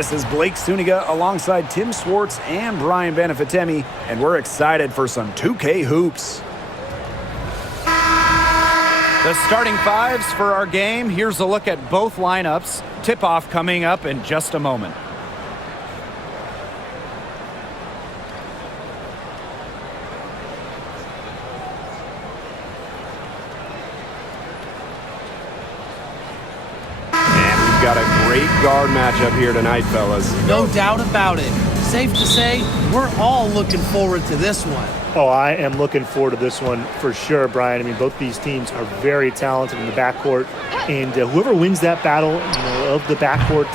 This is Blake Suniga alongside Tim Swartz and Brian Benefitemi, and we're excited for some 2K hoops. The starting fives for our game. Here's a look at both lineups. Tip-off coming up in just a moment. Got a great guard matchup here tonight, fellas. No doubt about it. Safe to say, we're all looking forward to this one. Oh, I am looking forward to this one for sure, Brian. I mean, both these teams are very talented in the backcourt, and whoever wins that battle, of the backcourts,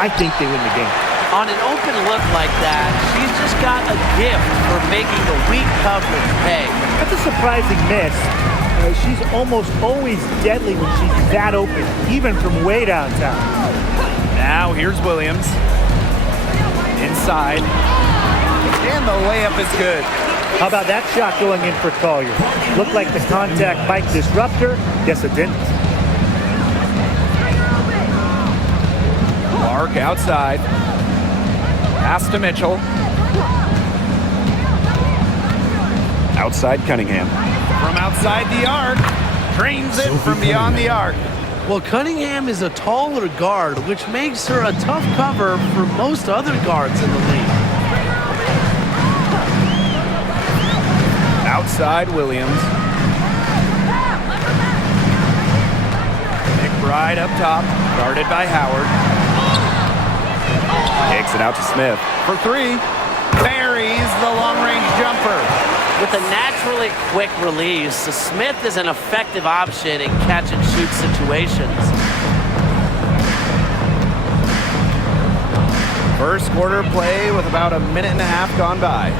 I think they win the game. On an open look like that, she's just got a gift for making the weak coverage pay. That's a surprising miss. She's almost always deadly when she's that open, even from way downtown. Now here's Williams. Inside. And the layup is good. How about that shot going in for Collier? Looked like the contact might disrupt her. Guess it didn't. Clark outside. Pass to Mitchell. Outside Cunningham. From outside the arc. Drains it from beyond the arc. Well, Cunningham is a taller guard, which makes her a tough cover for most other guards in the league. Outside Williams. McBride up top. Guarded by Howard. Takes it out to Smith. For three. Buries the long-range jumper. With a naturally quick release, Smith is an effective option in catch-and-shoot situations. First quarter play with about a minute and a half gone by.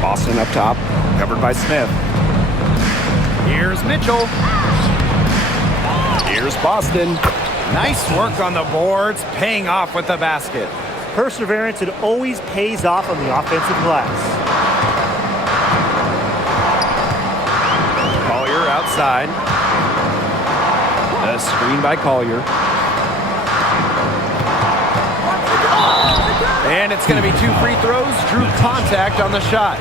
Boston up top, covered by Smith. Here's Mitchell. Here's Boston. Nice work on the boards, paying off with the basket. Perseverance, it always pays off on the offensive glass. Collier outside. A screen by Collier. And it's going to be 2 free throws. Drew contact on the shot.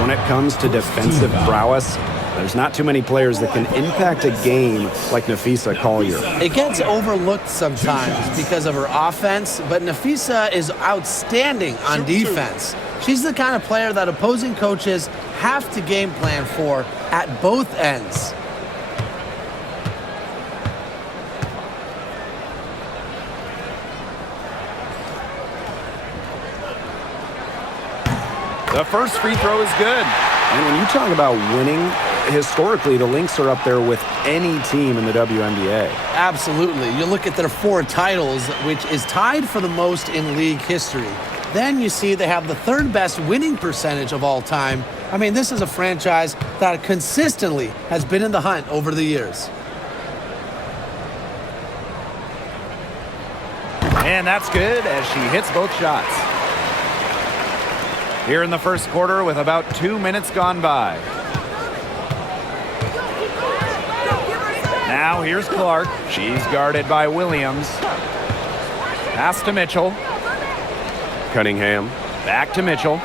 When it comes to defensive prowess, there's not too many players that can impact a game like Napheesa Collier. It gets overlooked sometimes because of her offense, but Napheesa is outstanding on defense. She's the kind of player that opposing coaches have to game plan for at both ends. The first free throw is good. And when you talk about winning, historically, the Lynx are up there with any team in the WNBA. Absolutely. You look at their 4 titles, which is tied for the most in league history. Then you see they have the 3rd best winning percentage of all time. I mean, this is a franchise that consistently has been in the hunt over the years. And that's good as she hits both shots. Here in the first quarter with about 2 minutes gone by. Now here's Clark. She's guarded by Williams. Pass to Mitchell. Cunningham. Back to Mitchell.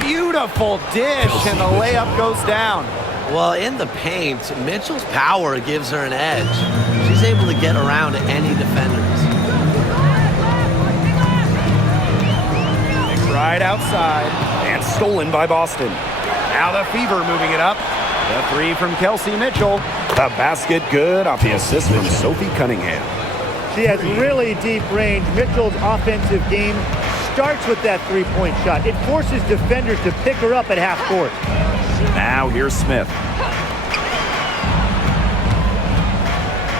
Beautiful dish, and the layup goes down. Well, in the paint, Mitchell's power gives her an edge. She's able to get around any defenders. Right outside, and stolen by Boston. Now the Fever moving it up. The 3 from Kelsey Mitchell. The basket good off the assist from Sophie Cunningham. She has really deep range. Mitchell's offensive game starts with that 3-point shot. It forces defenders to pick her up at half court. Now here's Smith.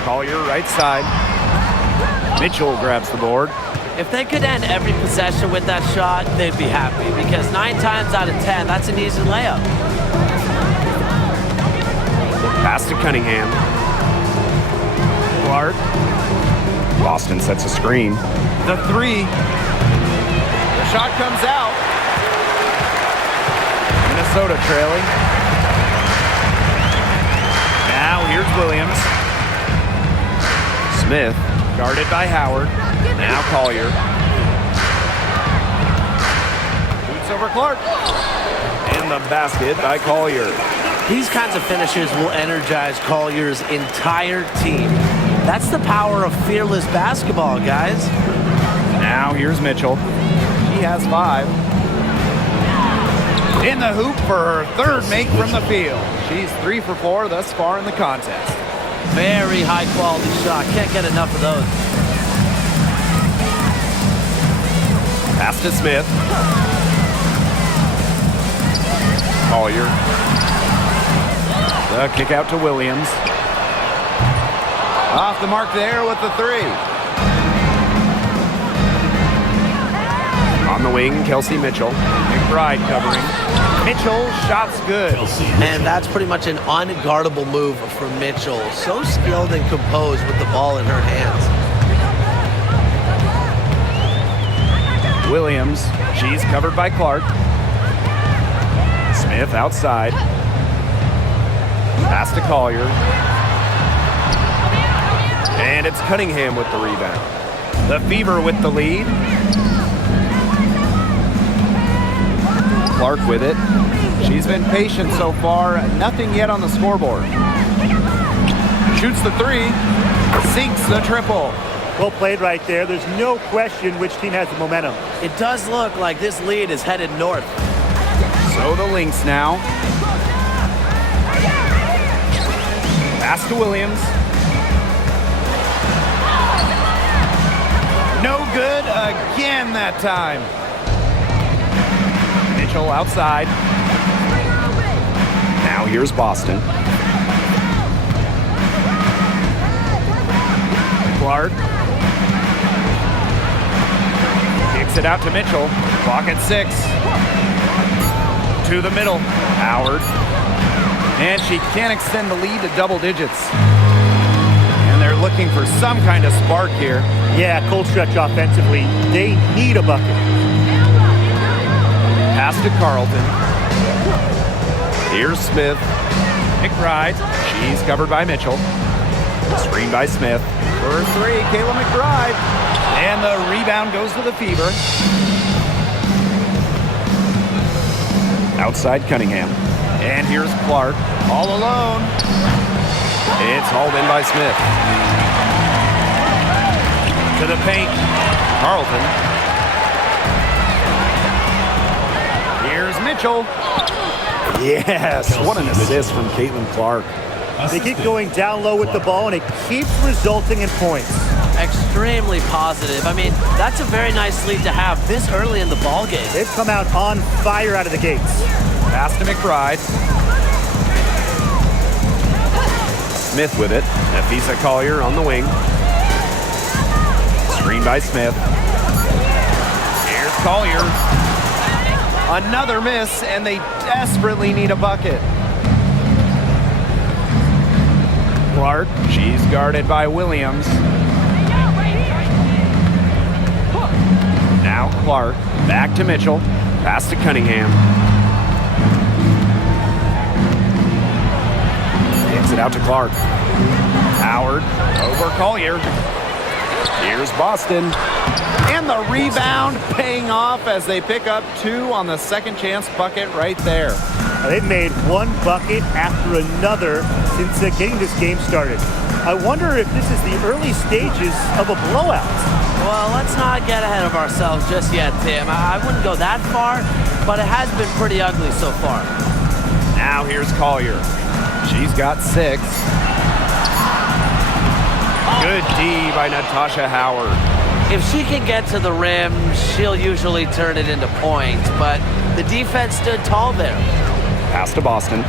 Collier right side. Mitchell grabs the board. If they could end every possession with that shot, they'd be happy because 9 times out of 10, that's an easy layup. Pass to Cunningham. Clark. Boston sets a screen. The 3. The shot comes out. Minnesota trailing. Now here's Williams. Smith, guarded by Howard. Now Collier. Boots over Clark. And the basket by Collier. These kinds of finishes will energize Collier's entire team. That's the power of fearless basketball, guys. Now here's Mitchell. She has 5. In the hoop for her third make from the field. She's 3 for 4 thus far in the contest. Very high quality shot. Can't get enough of those. Pass to Smith. Collier. The kick out to Williams. Off the mark there with the 3. On the wing, Kelsey Mitchell. McBride covering. Mitchell, shot's good. And that's pretty much an unguardable move from Mitchell. So skilled and composed with the ball in her hands. Williams, she's covered by Clark. Smith outside. Pass to Collier. And it's Cunningham with the rebound. The Fever with the lead. Clark with it. She's been patient so far. Nothing yet on the scoreboard. Shoots the 3. Sinks the triple. Well played right there. There's no question which team has the momentum. It does look like this lead is headed north. So the Lynx now. Pass to Williams. No good again that time. Mitchell outside. Now here's Boston. Clark. Kicks it out to Mitchell. Clock at 6. To the middle. Howard. And she can't extend the lead to double digits. And they're looking for some kind of spark here. Yeah, cold stretch offensively. They need a bucket. Pass to Carlton. Here's Smith. McBride. She's covered by Mitchell. Screen by Smith. For 3, Kayla McBride. And the rebound goes to the Fever. Outside Cunningham. And here's Clark. All alone. It's hauled in by Smith. To the paint. Carlton. Here's Mitchell. Yes, what an assist from Caitlin Clark. They keep going down low with the ball, and it keeps resulting in points. Extremely positive. I mean, that's a very nice lead to have this early in the ball game. They've come out on fire out of the gates. Pass to McBride. Smith with it. Nafisa Collier on the wing. Screen by Smith. Here's Collier. Another miss, and they desperately need a bucket. Clark, she's guarded by Williams. Now Clark, back to Mitchell. Pass to Cunningham. Kicks it out to Clark. Howard over Collier. Here's Boston. And the rebound paying off as they pick up 2 on the second chance bucket right there. Now, they've made one bucket after another since getting this game started. I wonder if this is the early stages of a blowout. Well, let's not get ahead of ourselves just yet, Tim. I wouldn't go that far, but it has been pretty ugly so far. Now here's Collier. She's got 6. Good D by Natasha Howard. If she can get to the rim, she'll usually turn it into points, but the defense stood tall there. Pass to Boston.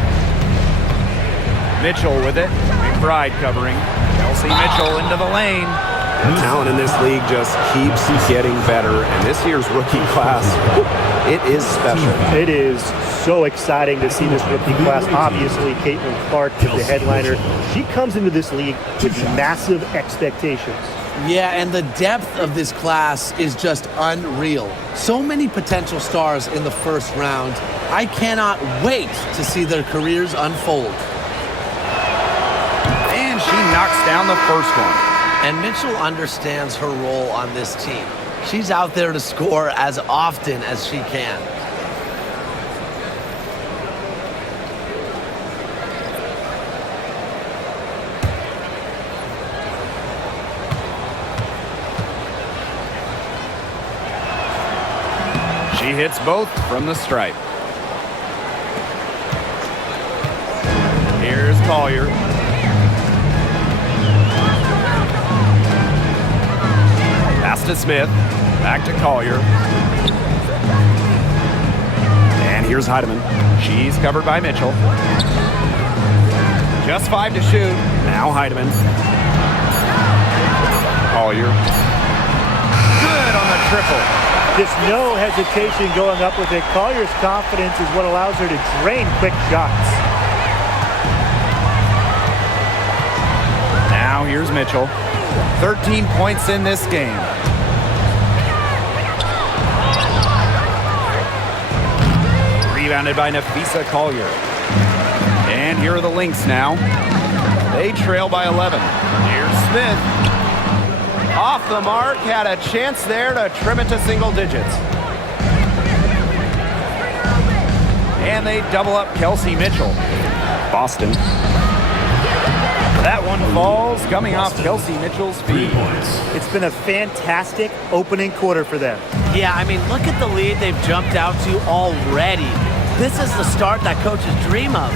Mitchell with it. McBride covering. Kelsey Mitchell into the lane. The talent in this league just keeps getting better, and this year's rookie class, it is special. It is so exciting to see this rookie class. Obviously, Caitlin Clark is the headliner. She comes into this league with massive expectations. Yeah, and the depth of this class is just unreal. So many potential stars in the first round. I cannot wait to see their careers unfold. And she knocks down the first one. And Mitchell understands her role on this team. She's out there to score as often as she can. She hits both from the stripe. Here's Collier. Pass to Smith. Back to Collier. And here's Heidemann. She's covered by Mitchell. Just 5 to shoot. Now Heidemann. Collier. Good on the triple. Just no hesitation going up with it. Collier's confidence is what allows her to drain quick shots. Now here's Mitchell. 13 points in this game. Rebounded by Nafisa Collier. And here are the Lynx now. They trail by 11. Here's Smith. Off the mark, had a chance there to trim it to single digits. And they double up Kelsey Mitchell. Boston. That one falls, coming off Kelsey Mitchell's feet. It's been a fantastic opening quarter for them. Yeah, I mean, look at the lead they've jumped out to already. This is the start that coaches dream of.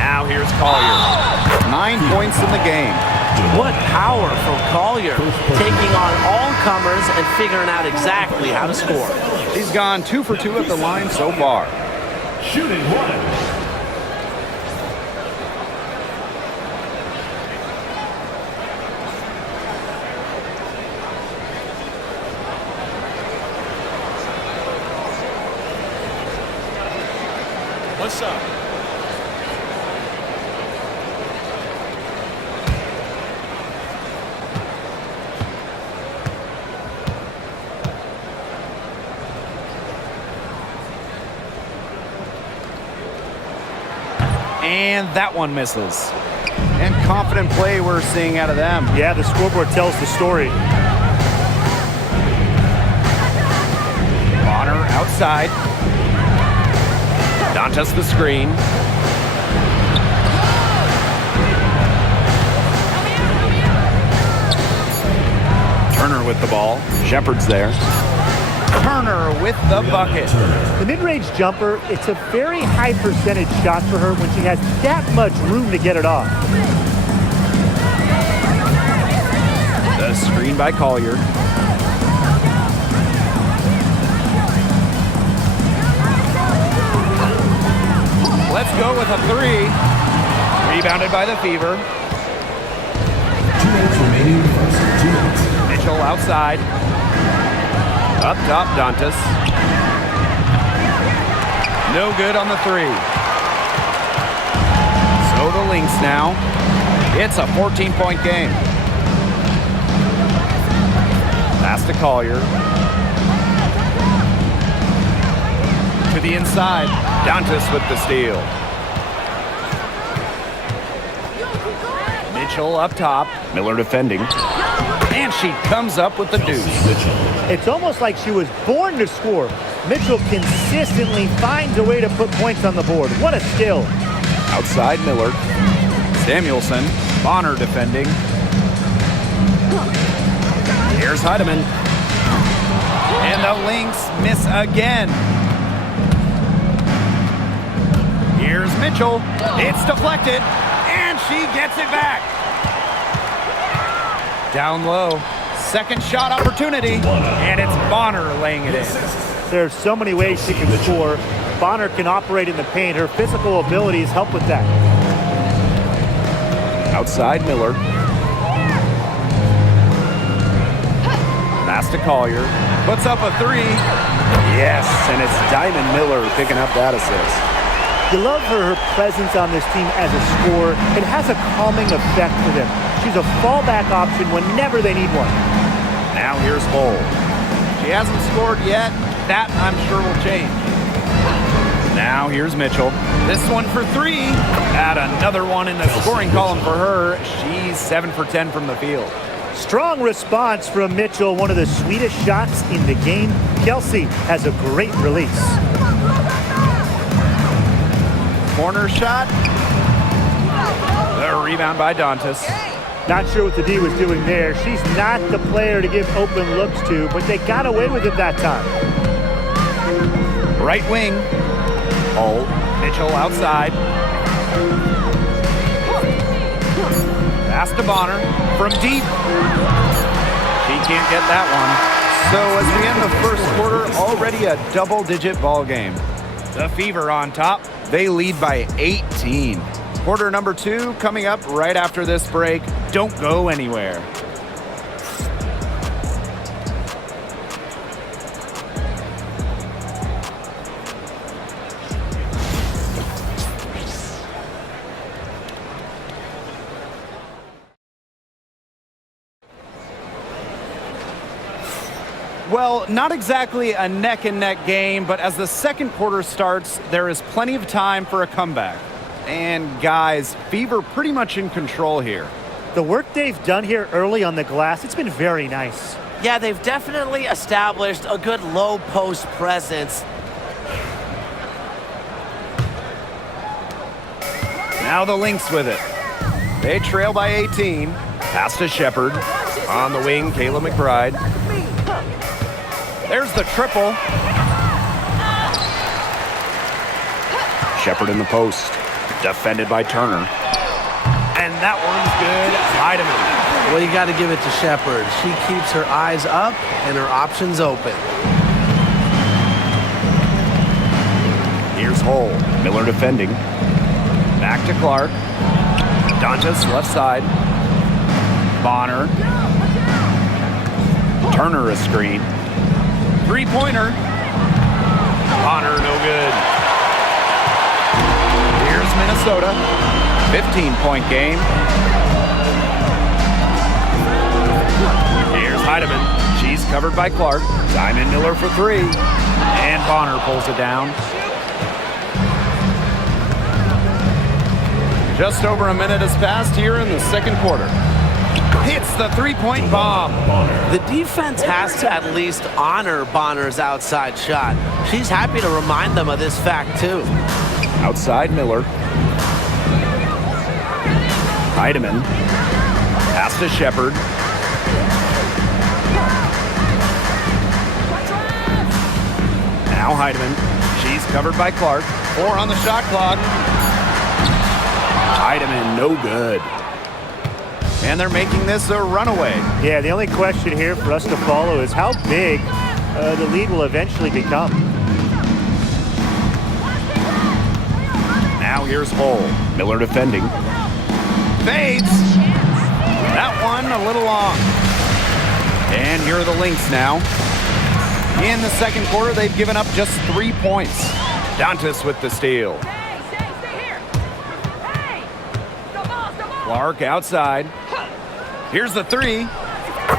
Now here's Collier. 9 points in the game. What power from Collier, taking on all comers and figuring out exactly how to score. He's gone 2 for 2 at the line so far. Shooting one. What's up? And that one misses. And confident play we're seeing out of them. Yeah, the scoreboard tells the story. Bonner outside. Dantas the screen. Turner with the ball. Shepard's there. Turner with the bucket. The mid-range jumper, it's a very high percentage shot for her when she has that much room to get it off. The screen by Collier. Let's go with a 3. Rebounded by the Fever. 2 minutes remaining. 2 minutes. Mitchell outside. Up top, Dantas. No good on the 3. So the Lynx now. It's a 14-point game. Pass to Collier. To the inside. Dantas with the steal. Mitchell up top. Miller defending. And she comes up with the deuce. It's almost like she was born to score. Mitchell consistently finds a way to put points on the board. What a skill. Outside Miller. Samuelson. Bonner defending. Here's Heidemann. And the Lynx miss again. Here's Mitchell. It's deflected. And she gets it back. Down low. Second shot opportunity. And it's Bonner laying it in. There's so many ways she can score. Bonner can operate in the paint. Her physical abilities help with that. Outside Miller. Pass to Collier. Puts up a 3. Yes, and it's Diamond Miller picking up that assist. You love her presence on this team as a scorer. It has a calming effect for them. She's a fallback option whenever they need one. Now here's Bull. She hasn't scored yet. That, I'm sure, will change. Now here's Mitchell. This one for 3. Add another one in the scoring column for her. She's He's 7 for 10 from the field. Strong response from Mitchell, one of the sweetest shots in the game. Kelsey has a great release. Corner shot. The rebound by Dantas. Not sure what the D was doing there. She's not the player to give open looks to, but they got away with it that time. Right wing. Hull. Mitchell outside. Pass to Bonner from deep. She can't get that one. So as we end the first quarter, already a double-digit ball game. The Fever on top. They lead by 18. Quarter number 2 coming up right after this break. Don't go anywhere. Well, not exactly a neck-and-neck game, but as the second quarter starts, there is plenty of time for a comeback. And guys, Fever pretty much in control here. The work they've done here early on the glass, it's been very nice. Yeah, they've definitely established a good low post presence. Now the Lynx with it. They trail by 18. Pass to Shepard. On the wing, Kayla McBride. There's the triple. Shepard in the post. Defended by Turner. And that one's good. Heidemann. Well, you got to give it to Shepard. She keeps her eyes up and her options open. Here's Hull. Miller defending. Back to Clark. Dantas left side. Bonner. Turner a screen. Three-pointer. Bonner no good. Here's Minnesota. 15-point game. Here's Heidemann. She's covered by Clark. Diamond Miller for 3. And Bonner pulls it down. Just over a minute has passed here in the second quarter. Hits the three-point bomb. The defense has to at least honor Bonner's outside shot. She's happy to remind them of this fact, too. Outside Miller. Heidemann. Pass to Shepard. Now Heidemann. She's covered by Clark. 4 on the shot clock. Heidemann, no good. And they're making this a runaway. Yeah, the only question here for us to follow is how big the lead will eventually become. Now here's Hull. Miller defending. Fades. That one a little long. And here are the Lynx now. In the second quarter, they've given up just 3 points. Dantas with the steal. Clark outside. Here's the 3.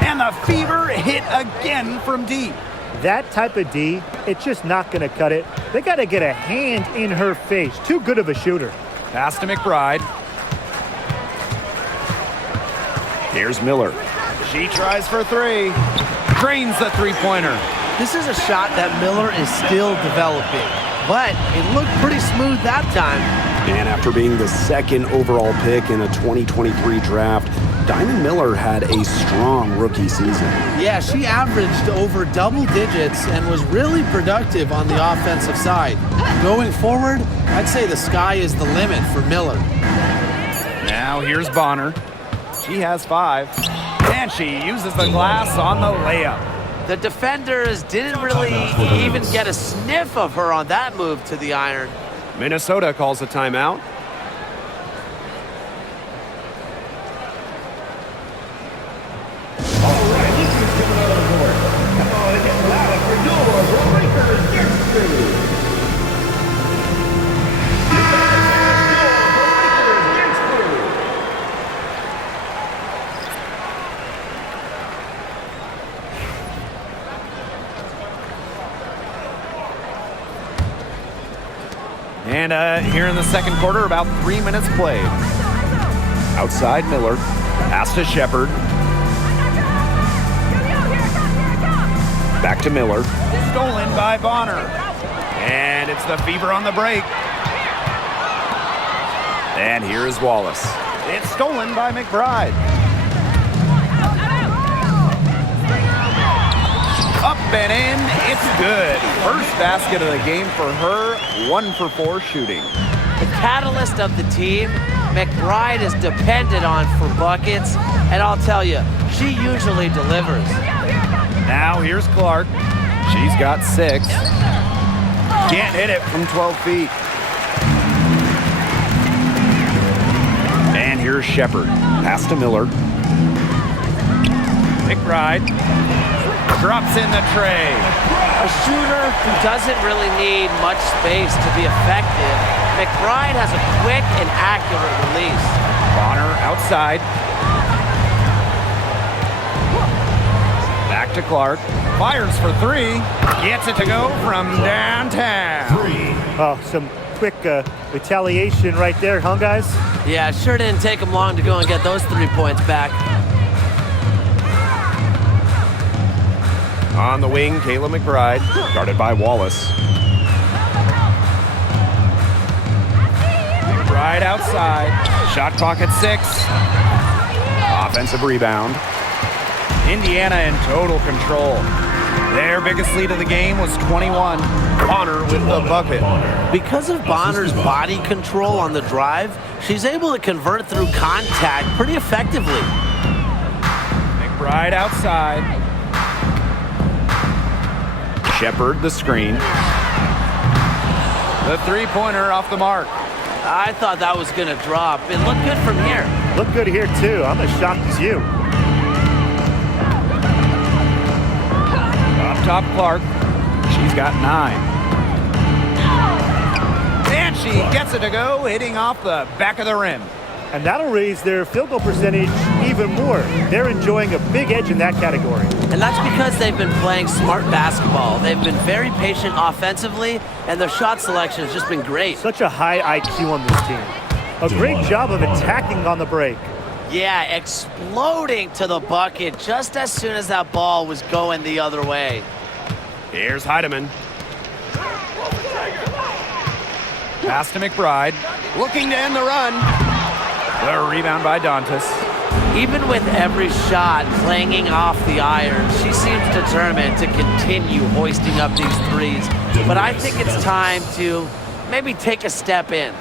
And the Fever hit again from deep. That type of D, it's just not going to cut it. They got to get a hand in her face. Too good of a shooter. Pass to McBride. Here's Miller. She tries for 3. Drains the three-pointer. This is a shot that Miller is still developing, but it looked pretty smooth that time. And after being the second overall pick in a 2023 draft, Diamond Miller had a strong rookie season. Yeah, she averaged over double digits and was really productive on the offensive side. Going forward, I'd say the sky is the limit for Miller. Now here's Bonner. She has 5. And she uses the glass on the layup. The defenders didn't really even get a sniff of her on that move to the iron. Minnesota calls a timeout. And here in the second quarter, about 3 minutes played. Outside Miller. Pass to Shepard. Back to Miller. Stolen by Bonner. And it's the Fever on the break. And here is Wallace. It's stolen by McBride. Up and in. It's good. First basket of the game for her. 1 for 4 shooting. The catalyst of the team, McBride is depended on for buckets, and I'll tell you, she usually delivers. Now here's Clark. She's got 6. Can't hit it from 12 feet. And here's Shepard. Pass to Miller. McBride drops in the tray. A shooter who doesn't really need much space to be effective, McBride has a quick and accurate release. Bonner outside. Back to Clark. Fires for 3. Gets it to go from downtown. Oh, some quick retaliation right there, huh, guys? Yeah, it sure didn't take him long to go and get those 3 points back. On the wing, Kayla McBride, guarded by Wallace. McBride outside. Shot clock at 6. Offensive rebound. Indiana in total control. Their biggest lead of the game was 21. Bonner with the bucket. Because of Bonner's body control on the drive, she's able to convert through contact pretty effectively. McBride outside. Shepard the screen. The 3-pointer off the mark. I thought that was going to drop. It looked good from here. Look good here, too. I'm as shocked as you. Up top, Clark. She's got 9. And she gets it to go, hitting off the back of the rim. And that'll raise their field goal percentage even more. They're enjoying a big edge in that category. And that's because they've been playing smart basketball. They've been very patient offensively, and their shot selection has just been great. Such a high IQ on this team. A great job of attacking on the break. Yeah, exploding to the bucket just as soon as that ball was going the other way. Here's Heidemann. Pass to McBride. Looking to end the run. The rebound by Dantas. Even with every shot clanging off the iron, she seems determined to continue hoisting up these threes. But I think it's time to maybe take a step in.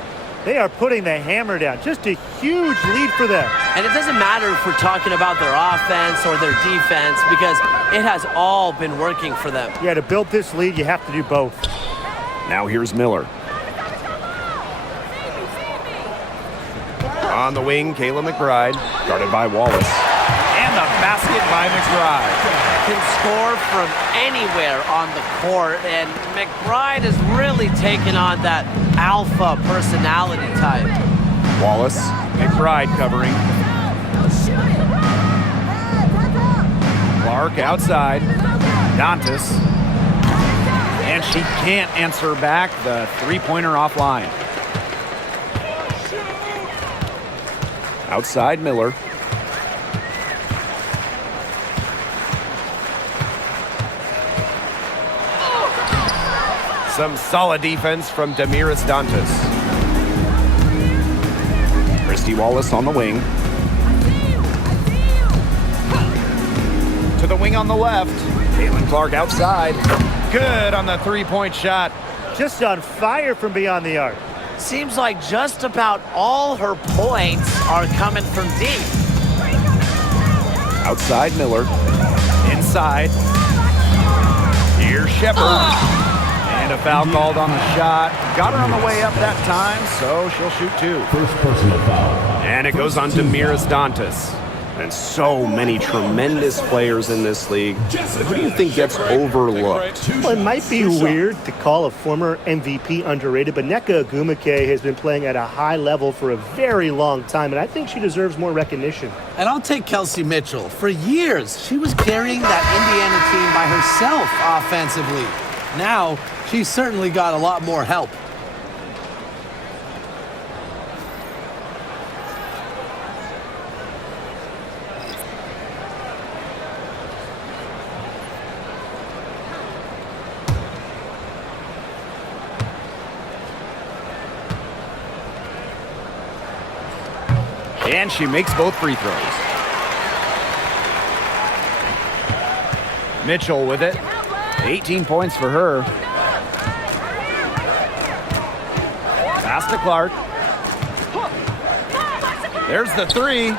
They are putting the hammer down. Just a huge lead for them. And it doesn't matter if we're talking about their offense or their defense, because it has all been working for them. Yeah, to build this lead, you have to do both. Now here's Miller. On the wing, Kayla McBride, guarded by Wallace. And the basket by McBride. Can score from anywhere on the court, and McBride has really taken on that alpha personality type. Wallace, McBride covering. Clark outside. Dantas. And she can't answer back. The 3-pointer offline. Outside Miller. Some solid defense from Damiris Dantas. Christy Wallace on the wing. To the wing on the left. Caitlinclark outside. Good on the 3-point shot. Just on fire from beyond the arc. Seems like just about all her points are coming from deep. Outside Miller. Inside. Here's Shepard. And a foul called on the shot. Got her on the way up that time, so she'll shoot 2. First personal foul. And it goes on Damiris Dantas. And so many tremendous players in this league. Who do you think gets overlooked? Well, it might be weird to call a former MVP underrated, but Nneka Ogwumike has been playing at a high level for a very long time, and I think she deserves more recognition. And I'll take Kelsey Mitchell. For years, she was carrying that Indiana team by herself offensively. Now, she's certainly got a lot more help. And she makes both free throws. Mitchell with it. 18 points for her. Pass to Clark. There's the three.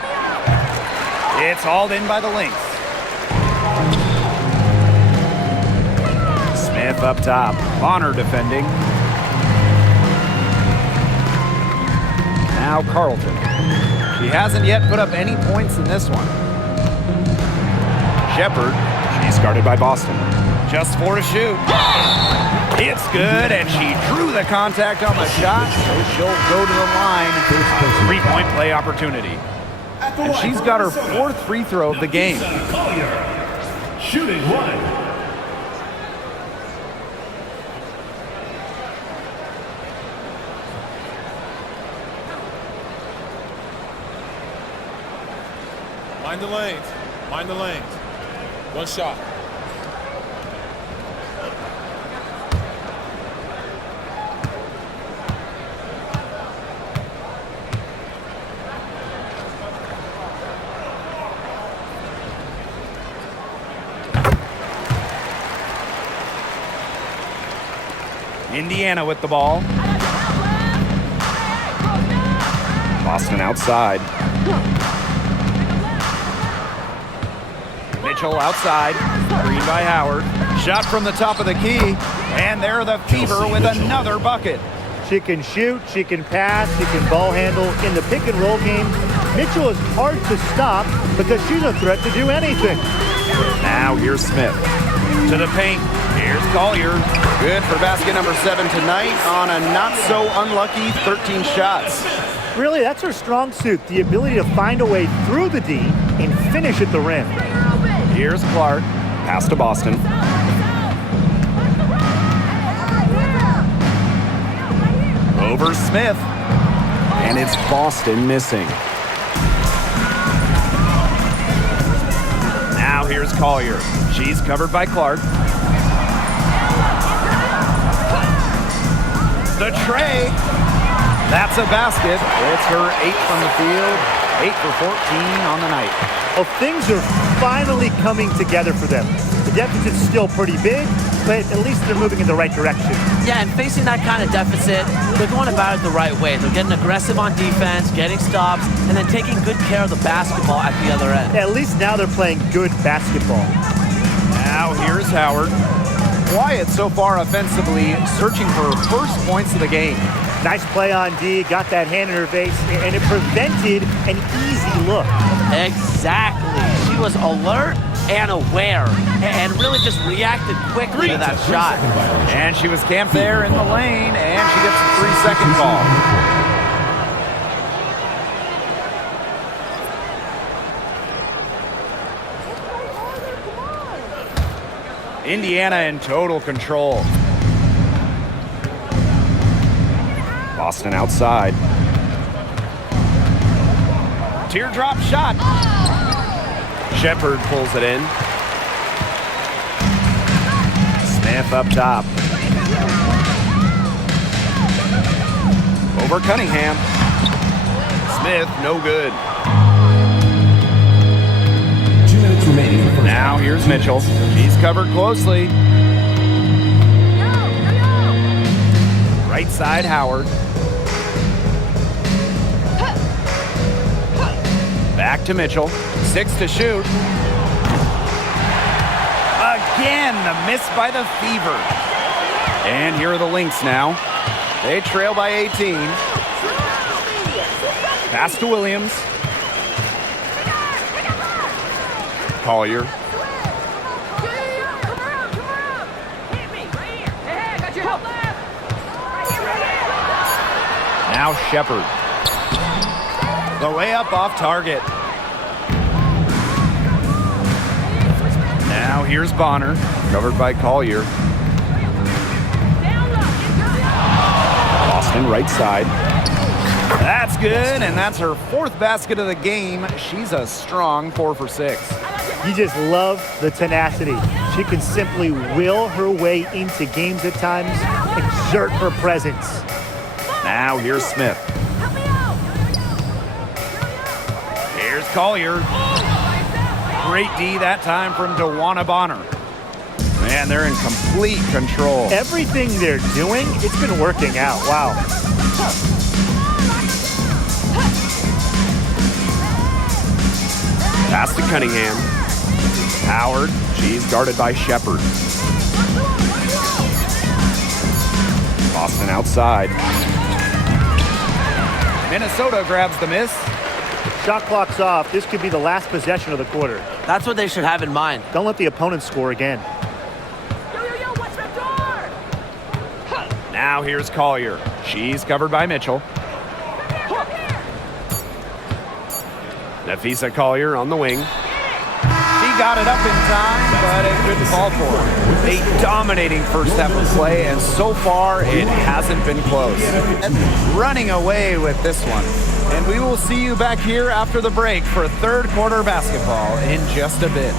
It's hauled in by the Lynx. Smith up top. Bonner defending. Now Carlton. She hasn't yet put up any points in this one. Shepard. She's guarded by Boston. Just 4 to shoot. It's good, and she drew the contact on the shot, so she'll go to the line. A 3-point play opportunity. And she's got her 4th free throw of the game. Shooting 1. Mind the lanes. Mind the lanes. One shot. Indiana with the ball. Boston outside. Mitchell outside. Green by Howard. Shot from the top of the key. And there the Fever with another bucket. She can shoot, she can pass, she can ball handle. In the pick and roll game, Mitchell is hard to stop because she's a threat to do anything. Now here's Smith. To the paint. Here's Collier. Good for basket number 7 tonight on a not-so-unlucky 13 shots. Really, that's her strong suit, the ability to find a way through the D and finish at the rim. Here's Clark. Pass to Boston. Over Smith. And it's Boston missing. Now here's Collier. She's covered by Clark. The tray. That's a basket. It's her 8th from the field. 8 for 14 on the night. Well, things are finally coming together for them. The deficit's still pretty big, but at least they're moving in the right direction. Yeah, and facing that kind of deficit, they're going about it the right way. They're getting aggressive on defense, getting stops, and then taking good care of the basketball at the other end. At least now they're playing good basketball. Now here's Howard. Quiet so far offensively, searching for her first points of the game. Nice play on D, got that hand in her face, and it prevented an easy look. Exactly. She was alert and aware and really just reacted quickly to that shot. And she was camped there in the lane, and she gets a 3-second call. Indiana in total control. Boston outside. Teardrop shot. Shepard pulls it in. Smith up top. Over Cunningham. Smith, no good. 2 minutes remaining. Now here's Mitchell. She's covered closely. Right side, Howard. Back to Mitchell. 6 to shoot. Again, the miss by the Fever. And here are the Lynx now. They trail by 18. Pass to Williams. Collier. Now Shepard. The layup off target. Now here's Bonner, covered by Collier. Boston right side. That's good, and that's her 4th basket of the game. She's a strong 4 for 6. You just love the tenacity. She can simply will her way into games at times, exert her presence. Now here's Smith. Collier. Great D that time from DeWanna Bonner. Man, they're in complete control. Everything they're doing, it's been working out. Wow. Pass to Cunningham. Howard, she's guarded by Shepard. Boston outside. Minnesota grabs the miss. Shot clock's off. This could be the last possession of the quarter. That's what they should have in mind. Don't let the opponent score again. Now here's Collier. She's covered by Mitchell. Nafisa Collier on the wing. She got it up in time, but it couldn't fall for her. A dominating first half of play, and so far it hasn't been close. And running away with this one. And we will see you back here after the break for third quarter basketball in just a bit.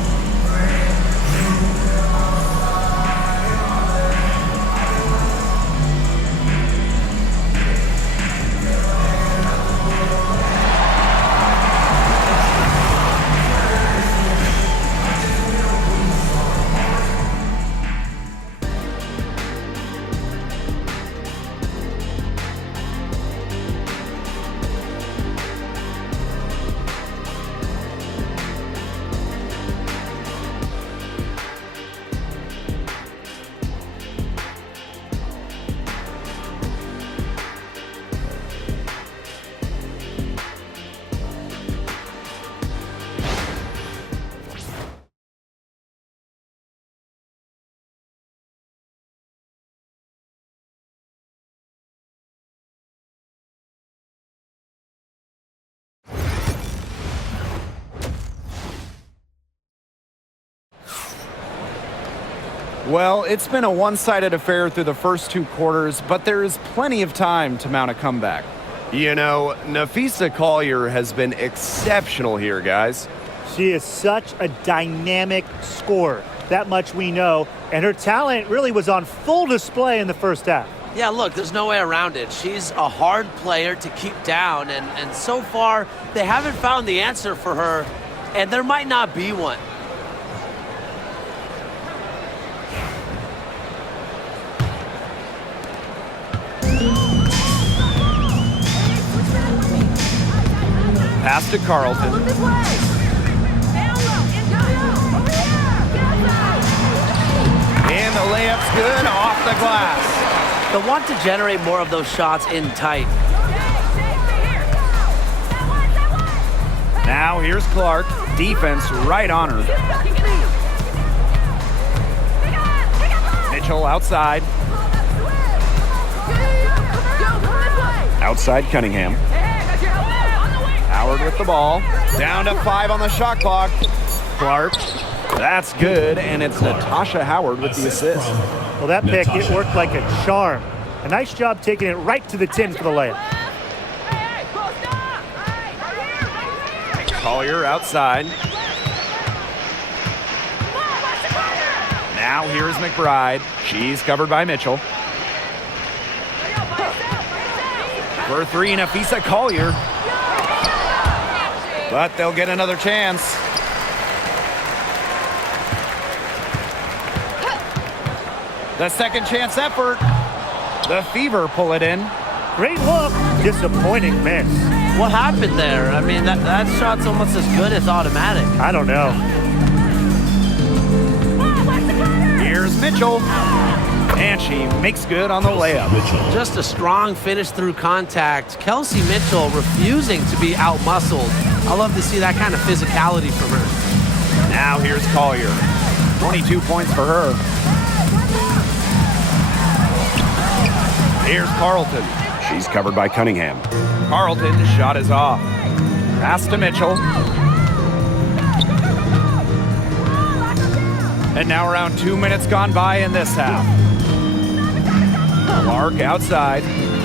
Well, it's been a one-sided affair through the first two quarters, but there is plenty of time to mount a comeback. You know, Nafisa Collier has been exceptional here, guys. She is such a dynamic scorer. That much we know. And her talent really was on full display in the first half. Yeah, look, there's no way around it. She's a hard player to keep down, and so far, they haven't found the answer for her, and there might not be one. Pass to Carlton. And the layup's good off the glass. They'll want to generate more of those shots in tight. Now here's Clark. Defense right on her. Mitchell outside. Outside Cunningham. Howard with the ball. Down to 5 on the shot clock. Clark. That's good, and it's Natasha Howard with the assist. Well, that pick, it worked like a charm. A nice job taking it right to the tin for the layup. Collier outside. Now here's McBride. She's covered by Mitchell. For 3, Nafisa Collier. But they'll get another chance. The second chance effort. The Fever pull it in. Great look. Disappointing miss. What happened there? I mean, that shot's almost as good as automatic. I don't know. Here's Mitchell. And she makes good on the layup. Just a strong finish through contact. Kelsey Mitchell refusing to be out-muscled. I love to see that kind of physicality from her. Now here's Collier. 22 points for her. Here's Carlton. She's covered by Cunningham. Carlton's shot is off. Pass to Mitchell. And now around 2 minutes gone by in this half. Clark outside.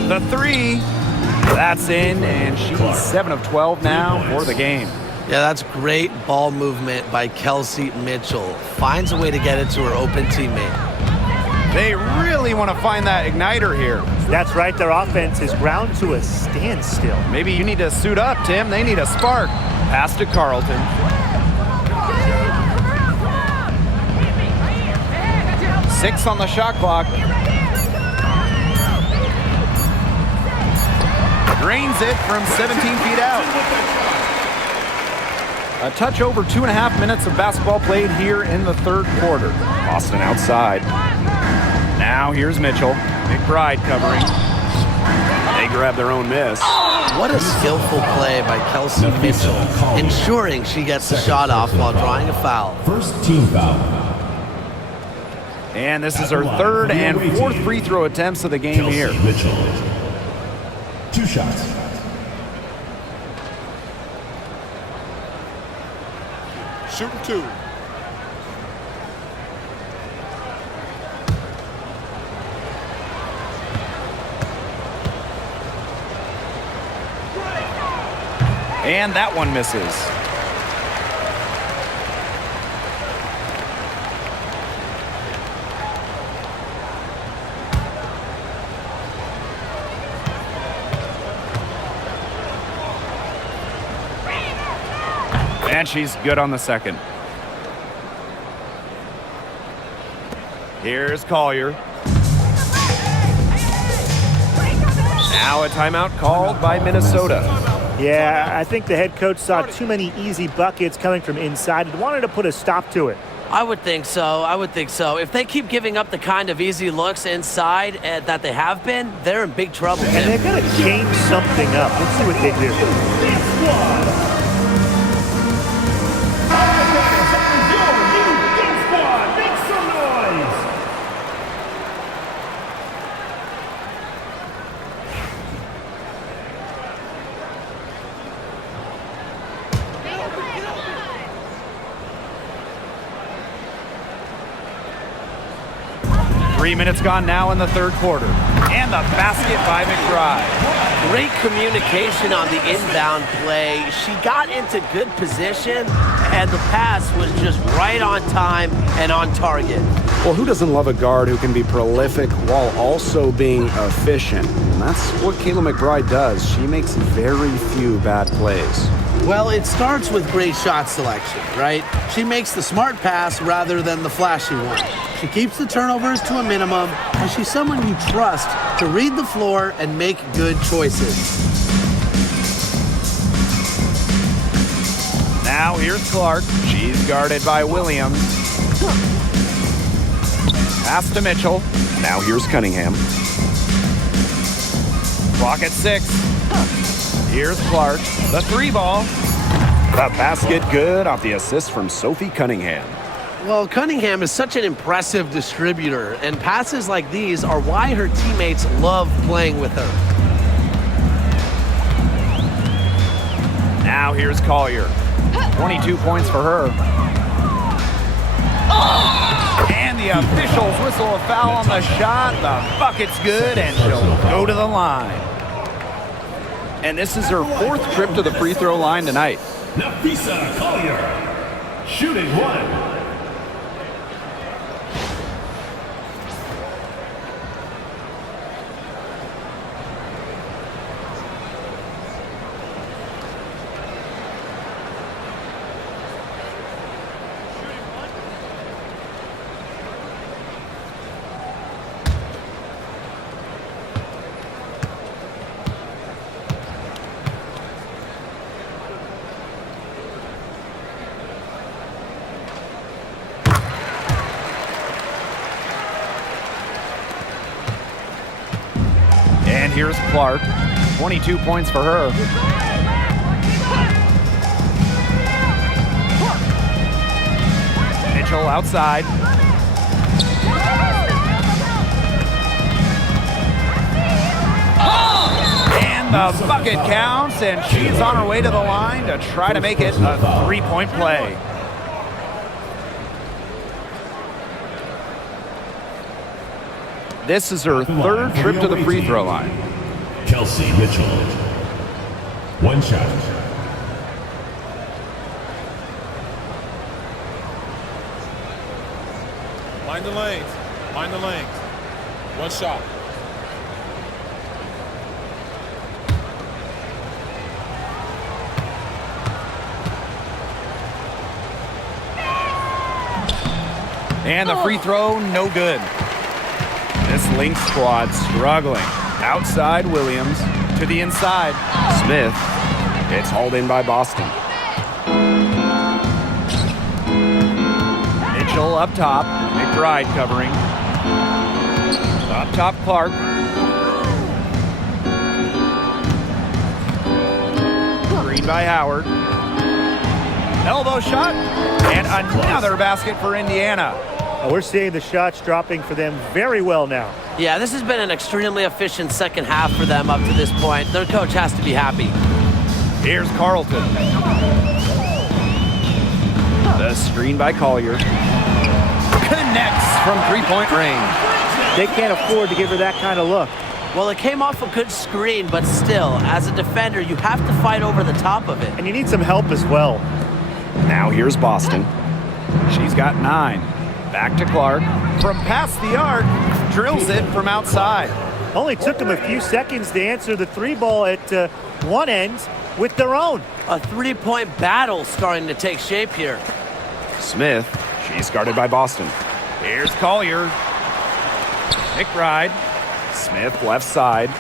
The 3. That's in, and she's 7 of 12 now for the game. Yeah, that's great ball movement by Kelsey Mitchell. Finds a way to get it to her open teammate. They really want to find that igniter here. That's right. Their offense is ground to a standstill. Maybe you need to suit up, Tim. They need a spark. Pass to Carlton. Six on the shot clock. Drains it from 17 feet out. A touch over 2.5 minutes of basketball played here in the third quarter. Boston outside. Now here's Mitchell. McBride covering. They grab their own miss. What a skillful play by Kelsey Mitchell, ensuring she gets the shot off while drawing a foul. First team foul. And this is her third and fourth free throw attempts of the game here. Mitchell. 2 shots. Shooting 2. And that one misses. And she's good on the second. Here's Collier. Now a timeout called by Minnesota. Yeah, I think the head coach saw too many easy buckets coming from inside and wanted to put a stop to it. I would think so. I would think so. If they keep giving up the kind of easy looks inside that they have been, they're in big trouble. And they're going to change something up. Let's see what they do. Make some noise. 3 minutes gone now in the third quarter. And the basket by McBride. Great communication on the inbound play. She got into good position, and the pass was just right on time and on target. Well, who doesn't love a guard who can be prolific while also being efficient? And that's what Kayla McBride does. She makes very few bad plays. Well, it starts with great shot selection, right? She makes the smart pass rather than the flashy one. She keeps the turnovers to a minimum, and she's someone you trust to read the floor and make good choices. Now here's Clark. She's guarded by Williams. Pass to Mitchell. Now here's Cunningham. Clock at 6. Here's Clark. The 3 ball. The basket good off the assist from Sophie Cunningham. Well, Cunningham is such an impressive distributor, and passes like these are why her teammates love playing with her. Now here's Collier. 22 points for her. And the officials whistle a foul on the shot. The bucket's good, and she'll go to the line. And this is her 4th trip to the free throw line tonight. Nafisa Collier. Shooting 1. And here's Clark. 22 points for her. Mitchell outside. And the bucket counts, and she's on her way to the line to try to make it a 3-point play. This is her 3rd trip to the free throw line. Kelsey Mitchell. 1 shot. Mind the lanes. Mind the lanes. One shot. And the free throw, no good. This Lynx squad struggling. Outside Williams to the inside. Smith. It's hauled in by Boston. Mitchell up top. McBride covering. Up top, Clark. Green by Howard. Elbow shot. And another basket for Indiana. We're seeing the shots dropping for them very well now. Yeah, this has been an extremely efficient second half for them up to this point. Their coach has to be happy. Here's Carlton. The screen by Collier. Connects from three-point range. They can't afford to give her that kind of look. Well, it came off a good screen, but still, as a defender, you have to fight over the top of it. And you need some help as well. Now here's Boston. She's got 9. Back to Clark. From past the arc, drills it from outside. Only took them a few seconds to answer the three ball at one end with their own. A three-point battle starting to take shape here. Smith, she's guarded by Boston. Here's Collier. McBride. Smith left side.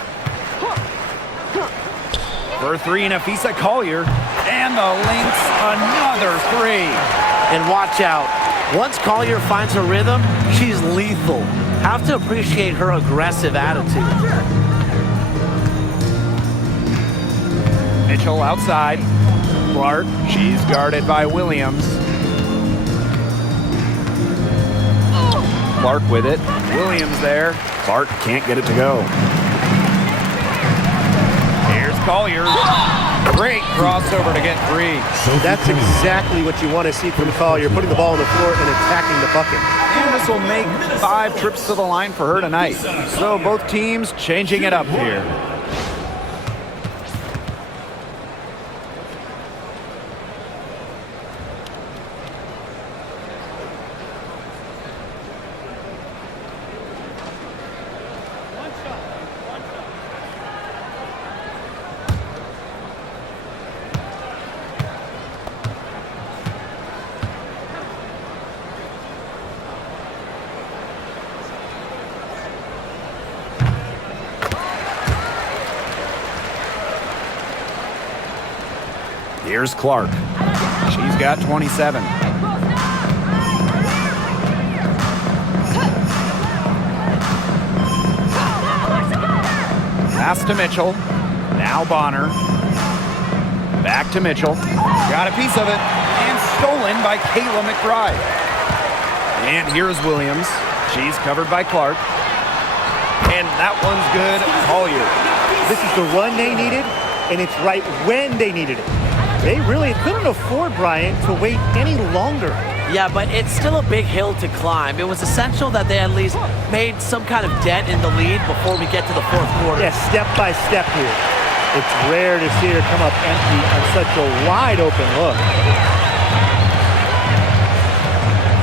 For 3, Nafisa Collier. And the Lynx, another 3. And watch out. Once Collier finds her rhythm, she's lethal. Have to appreciate her aggressive attitude. Mitchell outside. Clark, she's guarded by Williams. Clark with it. Williams there. Clark can't get it to go. Here's Collier. Great crossover to get 3. That's exactly what you want to see from Collier, putting the ball on the floor and attacking the bucket. And this will make 5 trips to the line for her tonight. So both teams changing it up here. Here's Clark. She's got 27. Pass to Mitchell. Now Bonner. Back to Mitchell. Got a piece of it. And stolen by Kayla McBride. And here's Williams. She's covered by Clark. And that one's good. Collier. This is the run they needed, and it's right when they needed it. They really couldn't afford, Brian, to wait any longer. Yeah, but it's still a big hill to climb. It was essential that they at least made some kind of dent in the lead before we get to the fourth quarter. Yeah, step by step here. It's rare to see her come up empty on such a wide open look.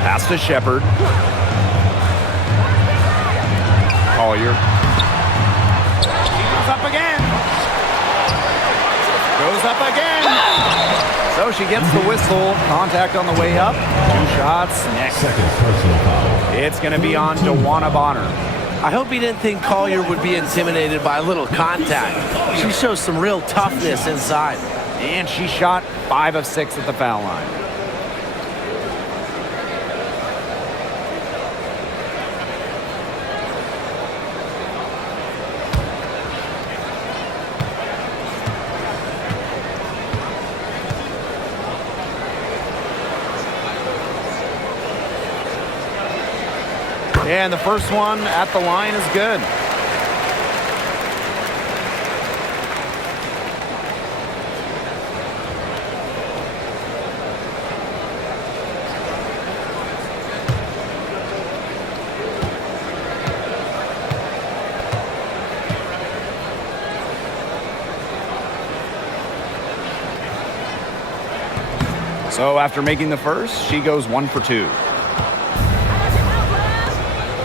Pass to Shepard. Collier. She goes up again. Goes up again. So she gets the whistle. Contact on the way up. 2 shots next. Second personal foul. It's going to be on DeWanna Bonner. I hope he didn't think Collier would be intimidated by a little contact. She shows some real toughness inside. And she shot 5 of 6 at the foul line. And the first one at the line is good. So after making the first, she goes 1 for 2.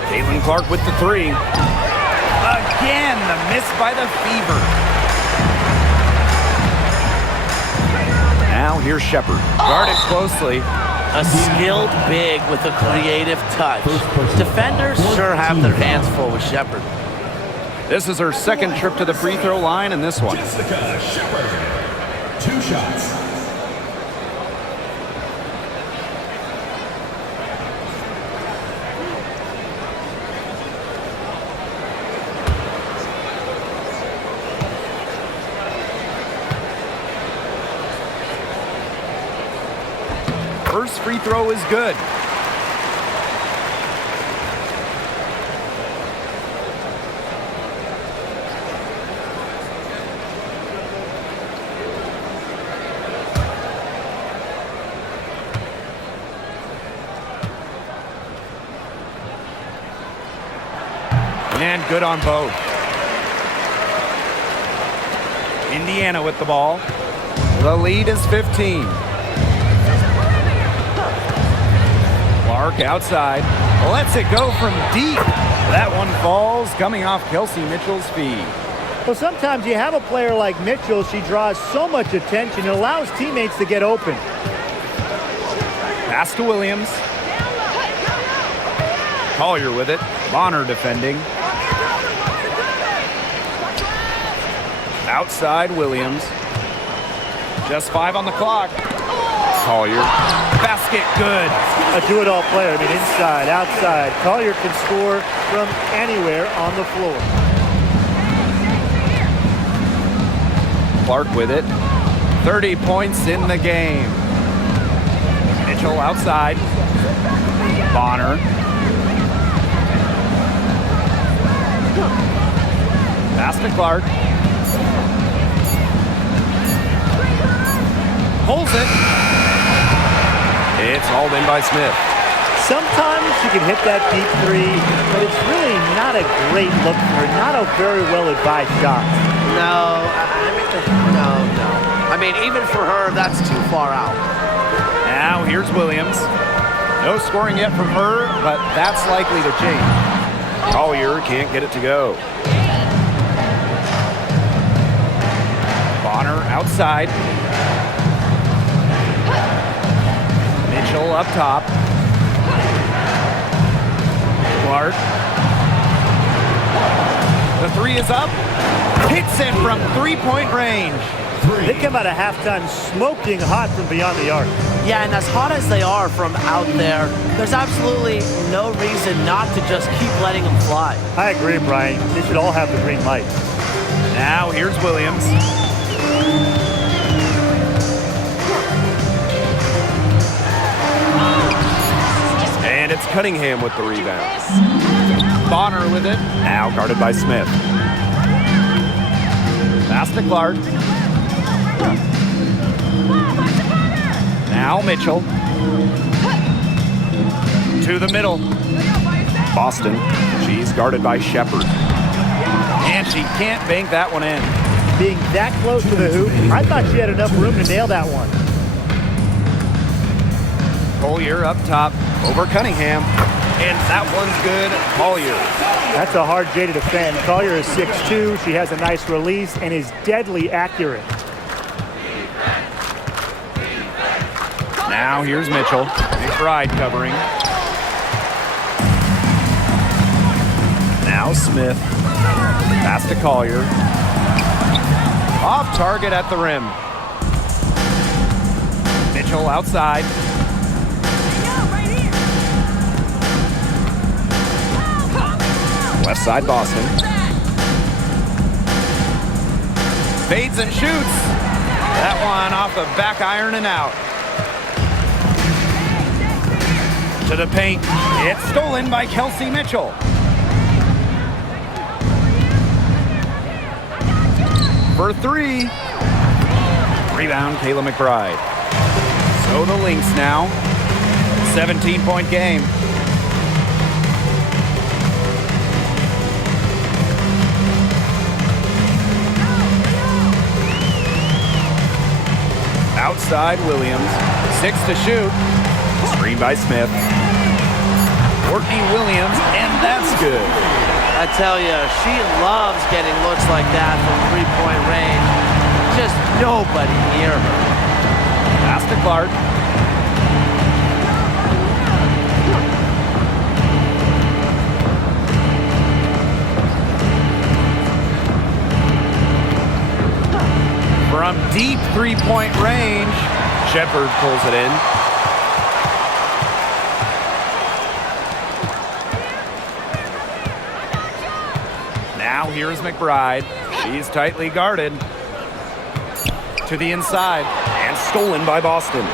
Caitlin Clark with the three. Again, the miss by the Fever. Now here's Shepard. Guarded closely. A skilled big with a creative touch. Defenders sure have their hands full with Shepard. This is her second trip to the free throw line in this one. Jessica Shepard. 2 shots. First free throw is good. And good on both. Indiana with the ball. The lead is 15. Clark outside. Lets it go from deep. That one falls, coming off Kelsey Mitchell's feet. Well, sometimes you have a player like Mitchell. She draws so much attention. It allows teammates to get open. Pass to Williams. Collier with it. Bonner defending. Outside Williams. Just 5 on the clock. Collier. Basket good. A do-it-all player. I mean, inside, outside. Collier can score from anywhere on the floor. Clark with it. 30 points in the game. Mitchell outside. Bonner. Pass to Clark. Holds it. It's hauled in by Smith. Sometimes you can hit that deep three, but it's really not a great look for her. Not a very well-advised shot. No. I mean, even for her, that's too far out. Now here's Williams. No scoring yet from her, but that's likely to change. Collier can't get it to go. Bonner outside. Mitchell up top. Clark. The three is up. Hits it from three-point range. They come out of halftime smoking hot from beyond the arc. Yeah, and as hot as they are from out there, there's absolutely no reason not to just keep letting them fly. I agree, Brian. They should all have the green light. Now here's Williams. And it's Cunningham with the rebound. Bonner with it. Now guarded by Smith. Pass to Clark. Now Mitchell. To the middle. Boston. She's guarded by Shepard. And she can't bank that one in. Being that close to the hoop, I thought she had enough room to nail that one. Collier up top over Cunningham. And that one's good. Collier. That's a hard J to defend. Collier is 6'2". She has a nice release and is deadly accurate. Now here's Mitchell. McBride covering. Now Smith. Pass to Collier. Off target at the rim. Mitchell outside. Left side Boston. Fades and shoots. That one off the back iron and out. To the paint. It's stolen by Kelsey Mitchell. For three. Rebound, Kayla McBride. So the Lynx now. 17-point game. Outside Williams. 6 to shoot. Screen by Smith. Courtney Williams, and that's good. I tell you, she loves getting looks like that from three-point range. Just nobody near her. Pass to Clark. From deep three-point range, Shepherd pulls it in. Now here's McBride. She's tightly guarded. To the inside and stolen by Boston.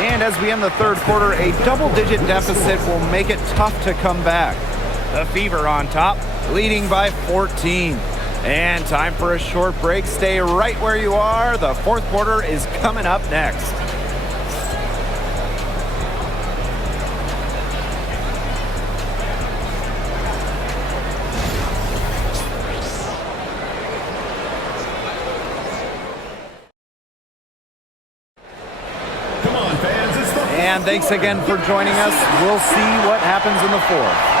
And as we end the third quarter, a double-digit deficit will make it tough to come back. The Fever on top, leading by 14. And time for a short break. Stay right where you are. The fourth quarter is coming up next. Come on, fans. It's the And thanks again for joining us. We'll see what happens in the fourth.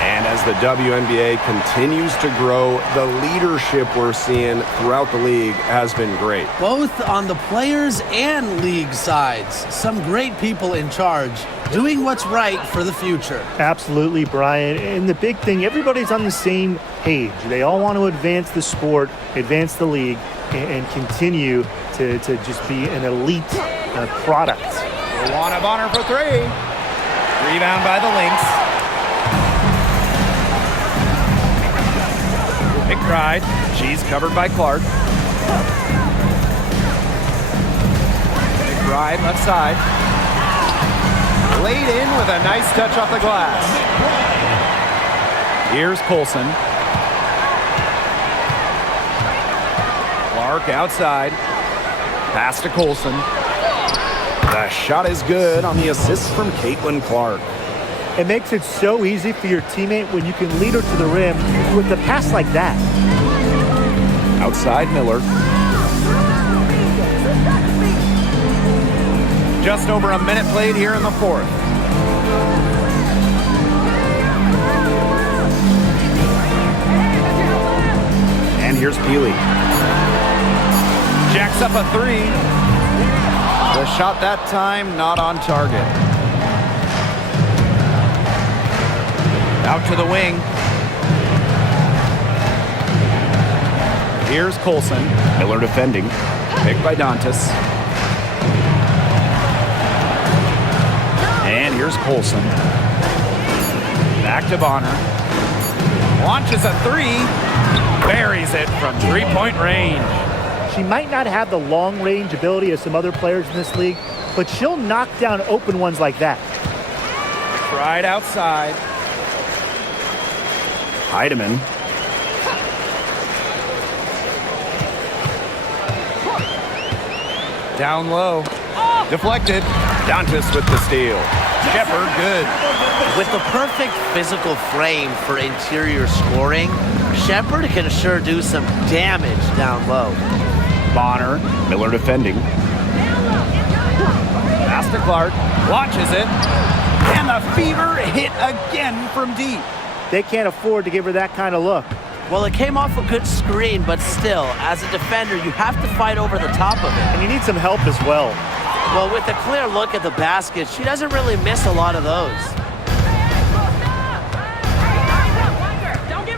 And as the WNBA continues to grow, the leadership we're seeing throughout the league has been great. Both on the players and league sides. Some great people in charge, doing what's right for the future. Absolutely, Brian. And the big thing, everybody's on the same page. They all want to advance the sport, advance the league, and continue to just be an elite product. Luana Bonner for three. Rebound by the Lynx. McBride. She's covered by Clark. McBride left side. Laid in with a nice touch off the glass. Here's Colson. Clark outside. Pass to Colson. The shot is good on the assist from CaitlincLark. It makes it so easy for your teammate when you can lead her to the rim with a pass like that. Outside Miller. Just over a minute played here in the fourth. And here's Peely. Jacks up a three. The shot that time not on target. Out to the wing. Here's Colson. Miller defending. Picked by Dantas. And here's Colson. Back to Bonner. Launches a three. Buries it from three-point range. She might not have the long-range ability of some other players in this league, but she'll knock down open ones like that. Right outside. Heidemann. Down low. Deflected. Dantas with the steal. Shepherd good. With the perfect physical frame for interior scoring, Shepherd can sure do some damage down low. Bonner. Miller defending. Pass to Clark. Launches it. And the Fever hit again from deep. They can't afford to give her that kind of look. Well, it came off a good screen, but still, as a defender, you have to fight over the top of it. And you need some help as well. Well, with a clear look at the basket, she doesn't really miss a lot of those.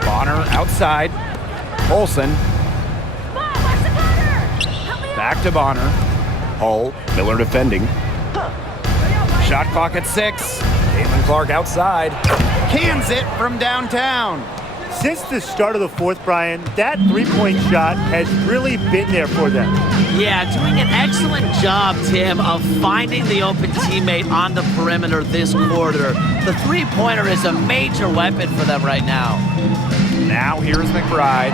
Bonner outside. Olsen. Back to Bonner. Hull. Miller defending. Shot clock at 6. CaitlincLark outside. Cans it from downtown. Since the start of the fourth, Brian, that three-point shot has really been there for them. Yeah, doing an excellent job, Tim, of finding the open teammate on the perimeter this quarter. The three-pointer is a major weapon for them right now. Now here's McBride.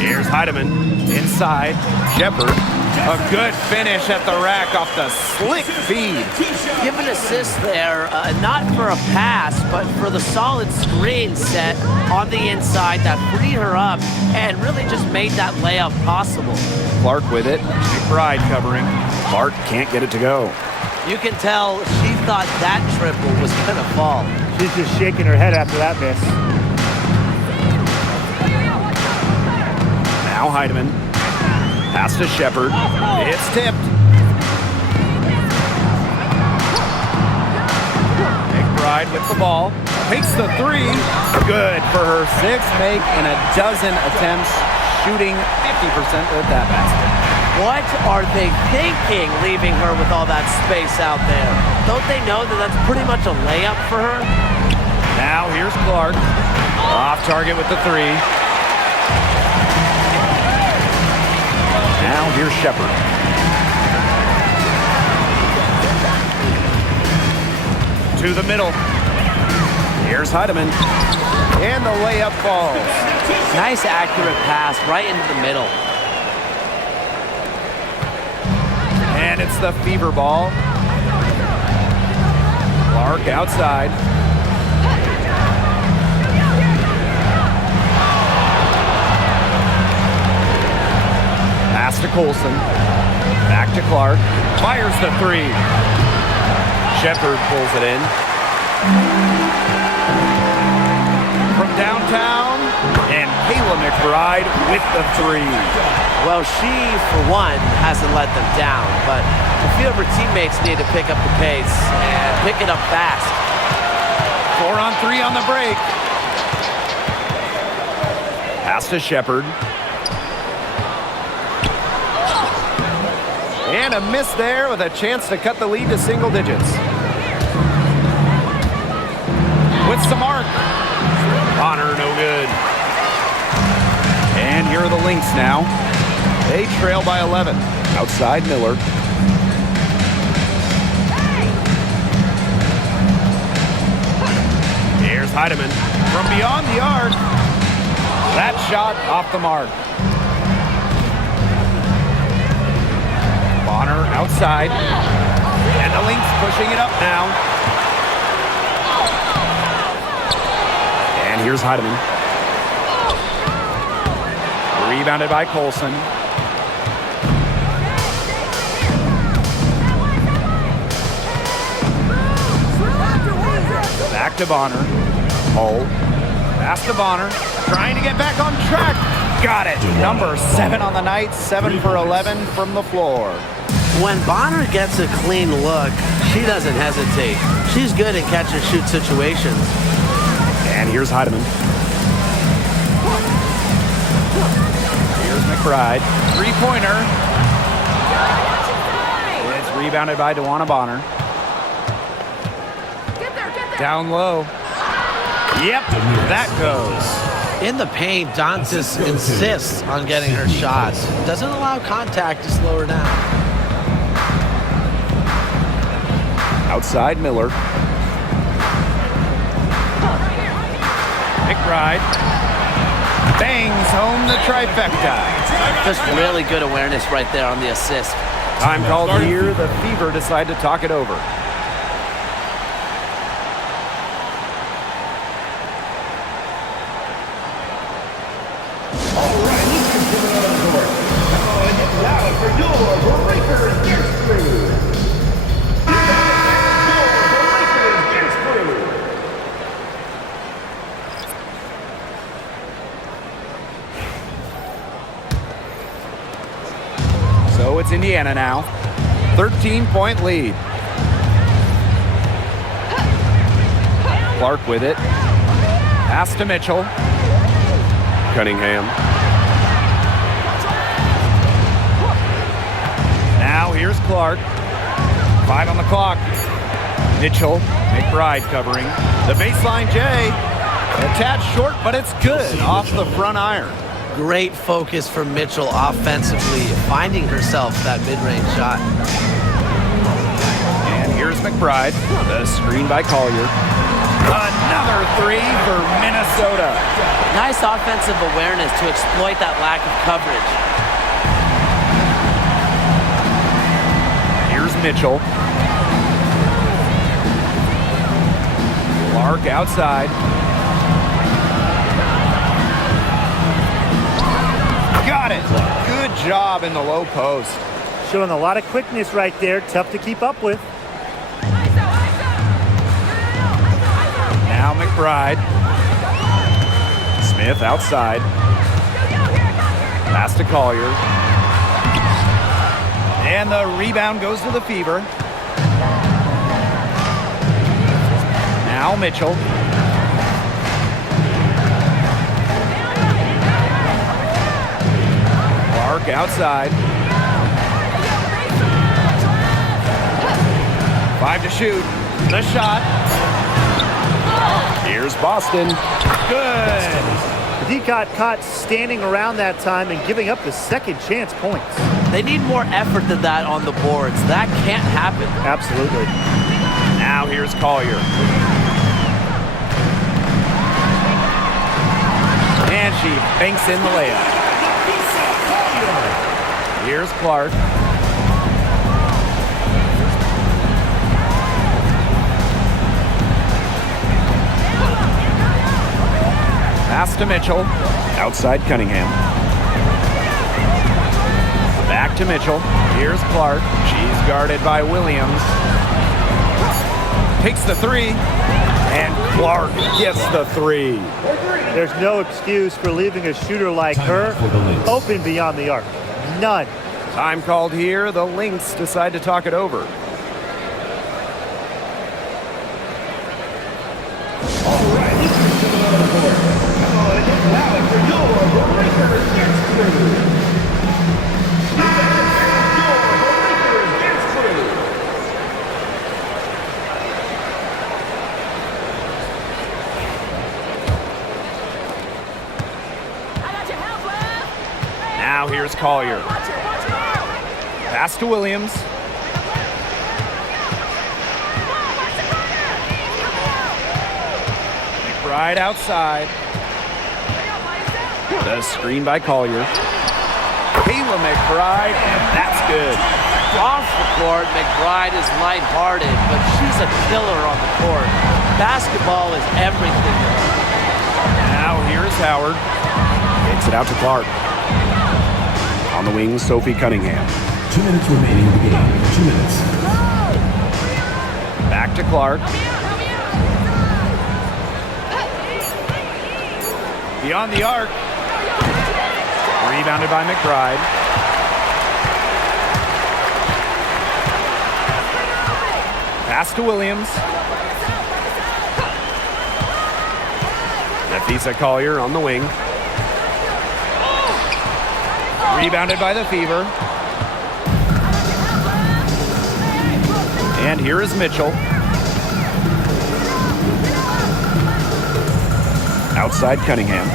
Here's Heidemann. Inside. Shepherd. A good finish at the rack off the slick feed. Give an assist there, not for a pass, but for the solid screen set on the inside that freed her up and really just made that layup possible. Clark with it. McBride covering. Clark can't get it to go. You can tell she thought that triple was going to fall. She's just shaking her head after that miss. Now Heidemann. Pass to Shepard. It's tipped. McBride with the ball. Makes the three. Good for her sixth make in a dozen attempts, shooting 50% at that basket. What are they thinking, leaving her with all that space out there? Don't they know that that's pretty much a layup for her? Now here's Clark. Off target with the three. Now here's Shepard. To the middle. Here's Heidemann. And the layup falls. Nice accurate pass right into the middle. And it's the fever ball. Clark outside. Pass to Colson. Back to Clark. Fires the three. Shepard pulls it in. From downtown, and Kayla McBride with the three. Well, she, for one, hasn't let them down, but a few of her teammates need to pick up the pace and pick it up fast. 4-on-3 on the break. Pass to Shepard. And a miss there with a chance to cut the lead to single digits. With some arc. Bonner, no good. And here are the Lynx now. They trail by 11. Outside Miller. Here's Heidemann from beyond the arc. That shot off the mark. Bonner outside. And the Lynx pushing it up now. And here's Heidemann. Rebounded by Colson. Back to Bonner. Hull. Pass to Bonner. Trying to get back on track. Got it. Number 7 on the night. 7 for 11 from the floor. When Bonner gets a clean look, she doesn't hesitate. She's good in catch-and-shoot situations. And here's Heidemann. Here's McBride. Three-pointer. It's rebounded by DeWanna Bonner. Down low. Yep, that goes. In the paint, Dantas insists on getting her shots. Doesn't allow contact to slow her down. Outside Miller. McBride bangs home the trifecta. Just really good awareness right there on the assist. Time called here. The Fever decide to talk it over. So it's Indiana now. 13-point lead. Clark with it. Pass to Mitchell. Cunningham. Now here's Clark. 5 on the clock. Mitchell, McBride covering. The baseline J. A tad short, but it's good off the front iron. Great focus from Mitchell offensively, finding herself that mid-range shot. And here's McBride. The screen by Collier. Another three for Minnesota. Nice offensive awareness to exploit that lack of coverage. Here's Mitchell. Clark outside. Got it. Good job in the low post. showing a lot of quickness right there. Tough to keep up with. Now McBride. Smith outside. Pass to Collier. And the rebound goes to the Fever. Now Mitchell. Clark outside. 5 to shoot. The shot. Here's Boston. Good. He got caught standing around that time and giving up the second chance points. They need more effort than that on the boards. That can't happen. Absolutely. Now here's Collier. And she banks in the layup. Here's Clark. Pass to Mitchell. Outside Cunningham. Back to Mitchell. Here's Clark. She's guarded by Williams. Takes the three. And Clark gets the three. There's no excuse for leaving a shooter like her open beyond the arc. None. Time called here. The Lynx decide to talk it over. All right, let's get to the court. Come on, get loud for your Breakers Dance Crew. Your Breakers Dance Crew. Now here's Collier. Pass to Williams. McBride outside. The screen by Collier. Kayla McBride, and that's good. Off the court, McBride is lighthearted, but she's a killer on the court. Basketball is everything. Now here's Howard. Kicks it out to Clark. On the wing, Sophie Cunningham. 2 minutes remaining in the game. 2 minutes. Back to Clark. Beyond the arc. Rebounded by McBride. Pass to Williams. Nafisa Collier on the wing. Rebounded by the Fever. And here is Mitchell. Outside Cunningham.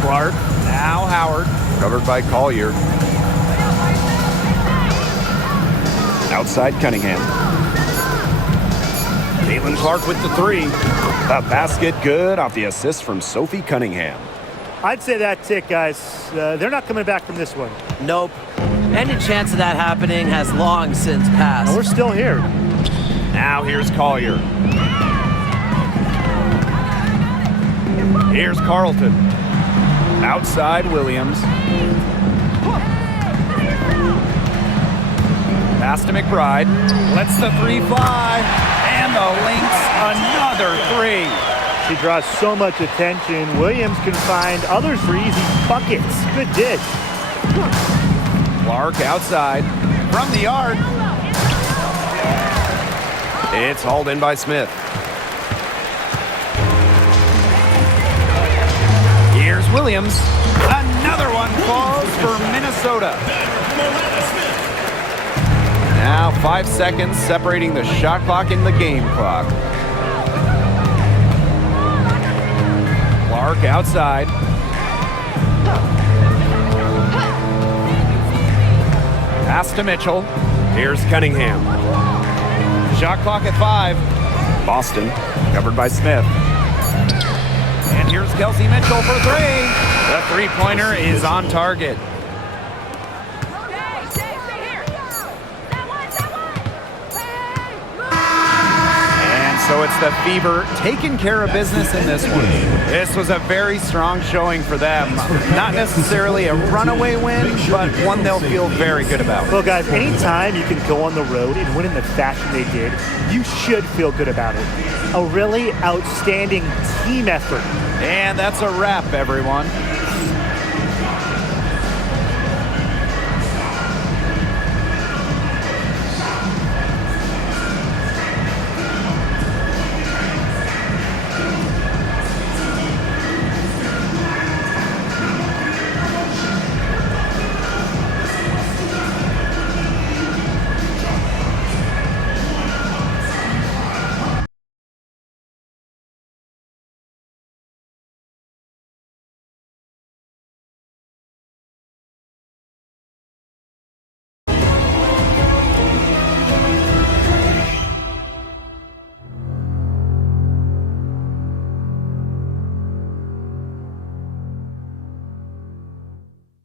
Clark. Now Howard. Covered by Collier. Outside Cunningham. Caitlin Clark with the three. The basket good off the assist from Sophie Cunningham. I'd say that's it, guys. They're not coming back from this one. Nope. Any chance of that happening has long since passed. And we're still here. Now here's Collier. Here's Carlton. Outside Williams. Pass to McBride. Lets the three fly. And the Lynx another three. She draws so much attention. Williams can find others for easy buckets. Good dish. Clark outside. From the arc. It's hauled in by Smith. Here's Williams. Another one falls for Minnesota. Now 5 seconds separating the shot clock and the game clock. Clark outside. Pass to Mitchell. Here's Cunningham. Shot clock at 5. Boston covered by Smith. And here's Kelsey Mitchell for three. The three-pointer is on target. And so it's the Fever taking care of business in this one. This was a very strong showing for them. Not necessarily a runaway win, but one they'll feel very good about. Well, guys, anytime you can go on the road and win in the fashion they did, you should feel good about it. A really outstanding team effort. And that's a wrap, everyone.